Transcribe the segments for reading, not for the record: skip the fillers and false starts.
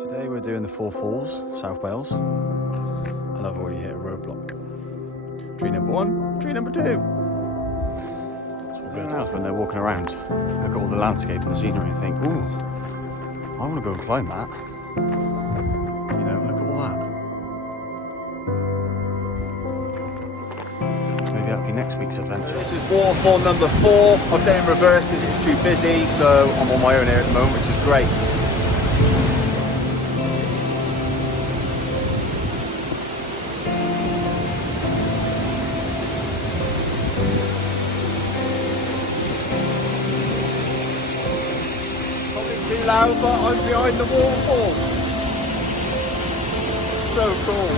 Today we're doing the Waterfalls, South Wales, and I've already hit a roadblock. Tree number 1, tree number 2. It's all good. When they're walking around, look at all the landscape and the scenery and think, ooh, I want to go and climb that. You know, look at all that. Maybe that'll be next week's adventure. This is waterfall number 4. I've done it in reverse because it's too busy, so I'm on my own here at the moment, which is great. Too loud, but I'm behind the waterfall. So cool.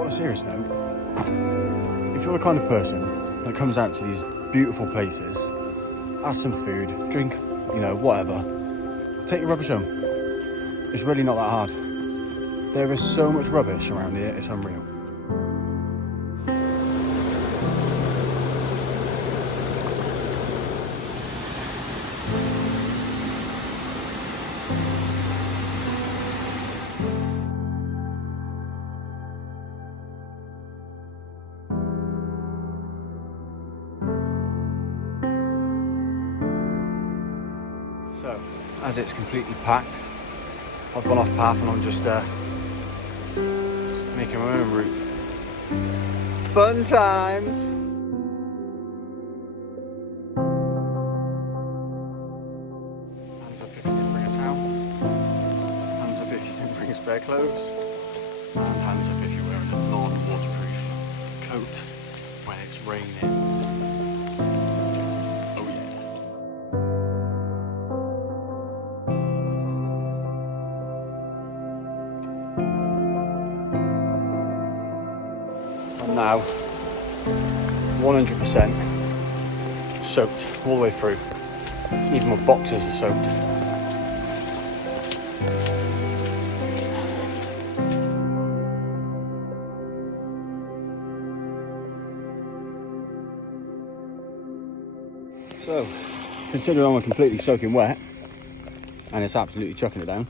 On a serious note, if you're the kind of person that comes out to these beautiful places, has some food, drink, you know, whatever, take your rubbish home. It's really not that hard. There is so much rubbish around here, it's unreal. So, as it's completely packed, I've gone off path and I'm just making my own route. Fun times! Hands up if you didn't bring a towel. Hands up if you didn't bring a spare clothes. And hands up if you're wearing a non-waterproof coat when it's raining. I'm now 100% soaked all the way through. Even my boxers are soaked. So, considering I'm completely soaking wet, and it's absolutely chucking it down,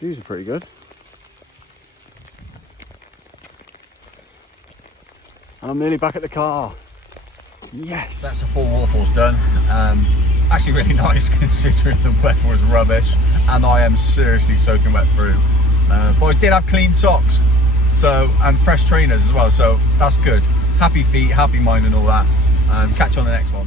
views are pretty good. And I'm nearly back at the car. Yes! That's the 4 waterfalls done. Actually really nice considering the weather was rubbish and I am seriously soaking wet through. But I did have clean socks, so, and fresh trainers as well, so that's good. Happy feet, happy mind and all that. Catch you on the next one.